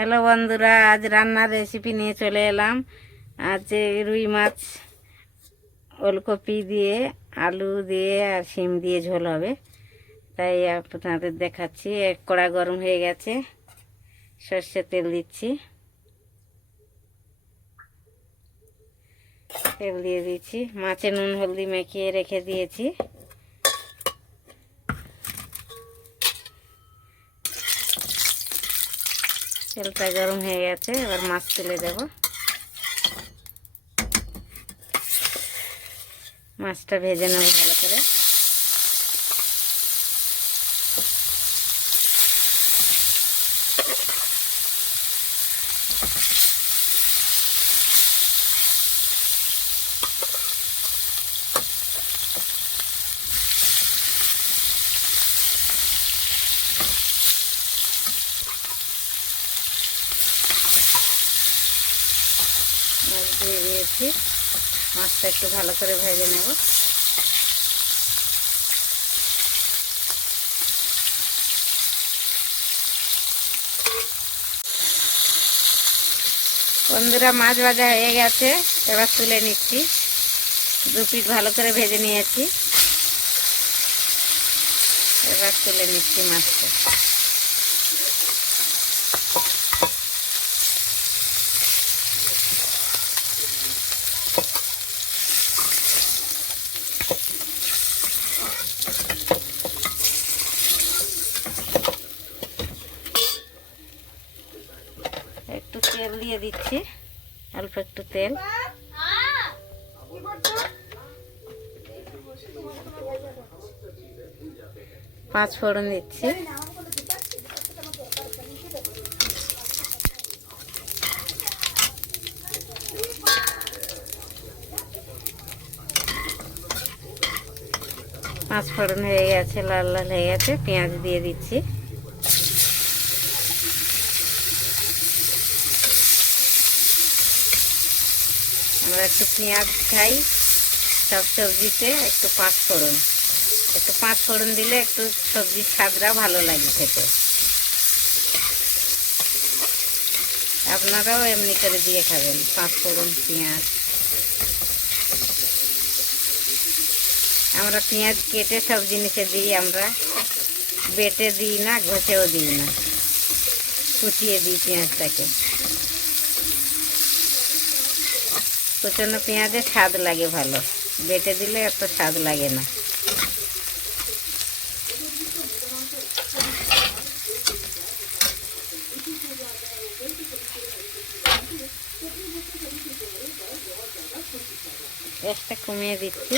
Hello বন্ধুরা, আজ রান্নার রেসিপি নিয়ে চলে এলাম। আজ রুই মাছ ওলকপি দিয়ে, আলু দিয়ে আর শিম দিয়ে ঝোল হবে, তাই আপনাদের দেখাচ্ছি। কড়া গরম হয়ে গেছে, সর্ষের তেল দিচ্ছি। তেল দিয়ে দিচ্ছি, মাছে নুন হলদি মেখিয়ে রেখে দিয়েছি। তেলটা গরম হয়ে গেছে, এবার মাছ তুলে দেব। মাছটা ভেজে নেব ভালো করে। মাছ দিয়ে দিয়েছি, মাছটা একটু ভালো করে ভেজে নেব। বন্ধুরা, মাছ ভাজা হয়ে গেছে, এবার তুলে নিচ্ছি। দু পিঠ ভালো করে ভেজে নিয়েছি, এবার তুলে নিচ্ছি মাছটা। একটু তেল দিয়ে দিচ্ছি, অল্প একটু তেল। পাঁচ ফোড়ন দিচ্ছি, পাঁচ ফোড়ন হয়ে গেছে, লাল লাল হয়ে গেছে। পেঁয়াজ দিয়ে দিচ্ছি। আমরা একটু পেঁয়াজ খাই সব সবজিতে, একটু পাঁচ ফোড়ন দিলে একটু সবজির স্বাদটা ভালো লাগে খেতে। আপনারাও এমনি করে দিয়ে খাবেন, পাঁচ ফোড়ন পেঁয়াজ। আমরা পেঁয়াজ কেটে সব জিনিসে দিই, আমরা বেটে দিই না, ঘষেও দিই না, কুচিয়ে দিই পেঁয়াজটাকে। কুচানো পেঁয়াজে স্বাদ লাগে ভালো, বেটে দিলে এত স্বাদ লাগে না। গ্যাসটা কমিয়ে দিচ্ছি।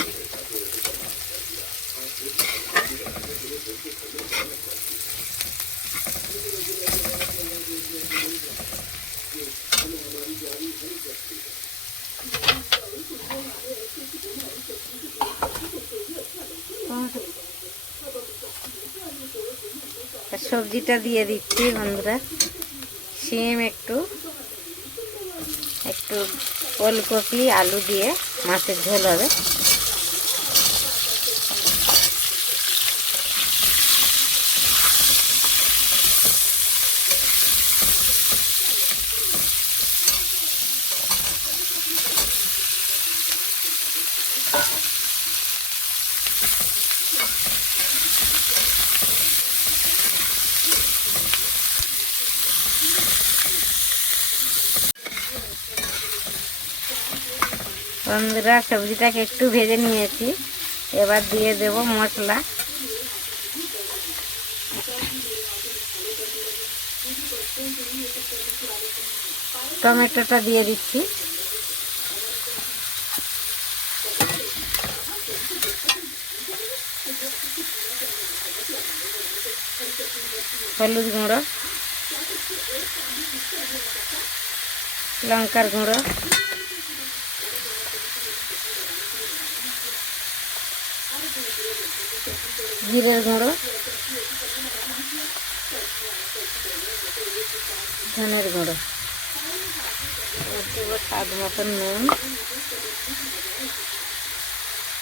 সবজিটা দিয়ে দিচ্ছি বন্ধুরা। শিম একটু ওলকপি আলু দিয়ে মাছের ঝোল হবে। বন্ধুরা, সবজিটাকে একটু ভেজে নিয়েছি, এবার দিয়ে দেব মশলা। টমেটোটা দিয়ে দিচ্ছি, হলুদ গুঁড়ো, লঙ্কার গুঁড়ো, জিরের গুঁড়ো, ধনের গুঁড়ো, দেবো স্বাদ মতন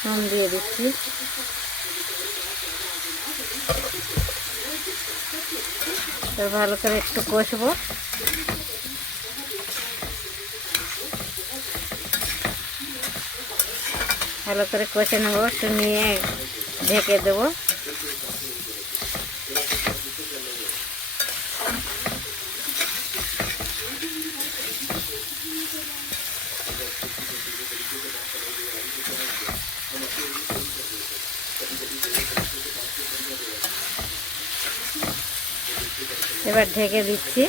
নুন দিয়ে দিচ্ছি। ভালো করে একটু কষবো। ভালো করে কষে নেব, একটু নিয়ে ঢেকে দেবো। এবার ঢেকে দিচ্ছি,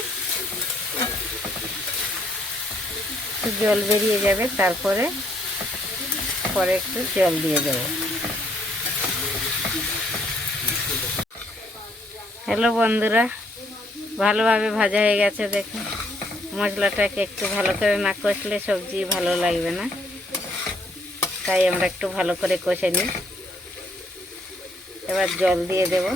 একটু জল বেরিয়ে যাবে, তারপরে একটু জল দিয়ে দেবো। হ্যালো বন্ধুরা, ভালোভাবে ভাজা হয়ে গেছে। দেখুন, মশলাটাকে একটু ভালো করে না কষলে সবজি ভালো লাগবে না, তাই আমরা একটু ভালো করে কষে নিই। এবার জল দিয়ে দেব।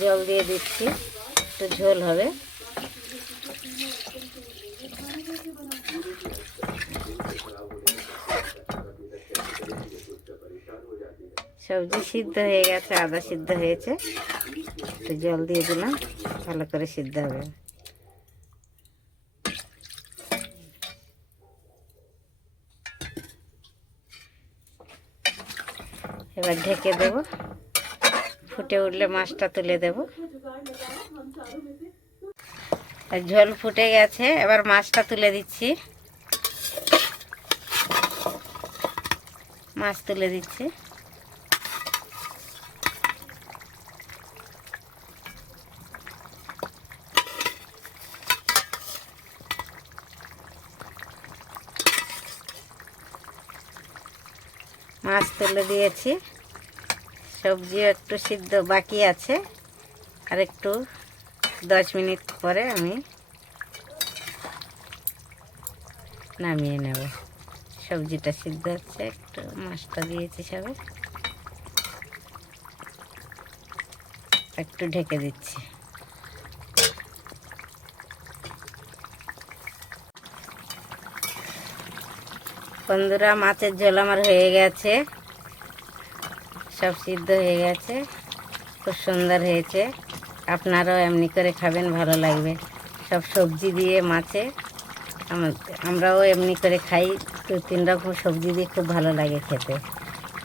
জল দিয়ে দিচ্ছি, একটু ঝোল হবে। সবজি সিদ্ধ হয়ে গেছে, আদা সিদ্ধ হয়েছে, একটু জল দিয়ে দিলাম, ভালো করে সিদ্ধ হবে। এবার ঢেকে দেব, ফুটে উঠলে মাছটা তুলে দেব। আর ঝোল ফুটে গেছে, এবার মাছটা তুলে দিচ্ছি। মাছ তুলে দিচ্ছি। মাছ তুলে দিয়েছি, সবজিও একটু সিদ্ধ বাকি আছে, আর একটু 10 মিনিট পরে আমি নামিয়ে নেব। সবজিটা সিদ্ধ হচ্ছে, একটু মাছটা দিয়েছি সবে, একটু ঢেকে দিচ্ছি। বন্ধুরা, মাছের ঝোল আমার হয়ে গেছে, সব সিদ্ধ হয়ে গেছে, খুব সুন্দর হয়েছে। আপনারাও এমনি করে খাবেন, ভালো লাগবে। সব সবজি দিয়ে মাছে আমরাও এমনি করে খাই, 2-3 রকম সবজি দিয়ে খুব ভালো লাগে খেতে,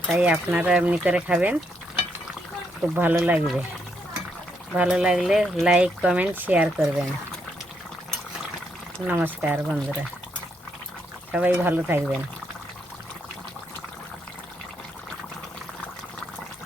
তাই আপনারা এমনি করে খাবেন, খুব ভালো লাগবে। ভালো লাগলে লাইক, কমেন্ট, শেয়ার করবেন। নমস্কার বন্ধুরা, সবাই ভালো থাকবেন।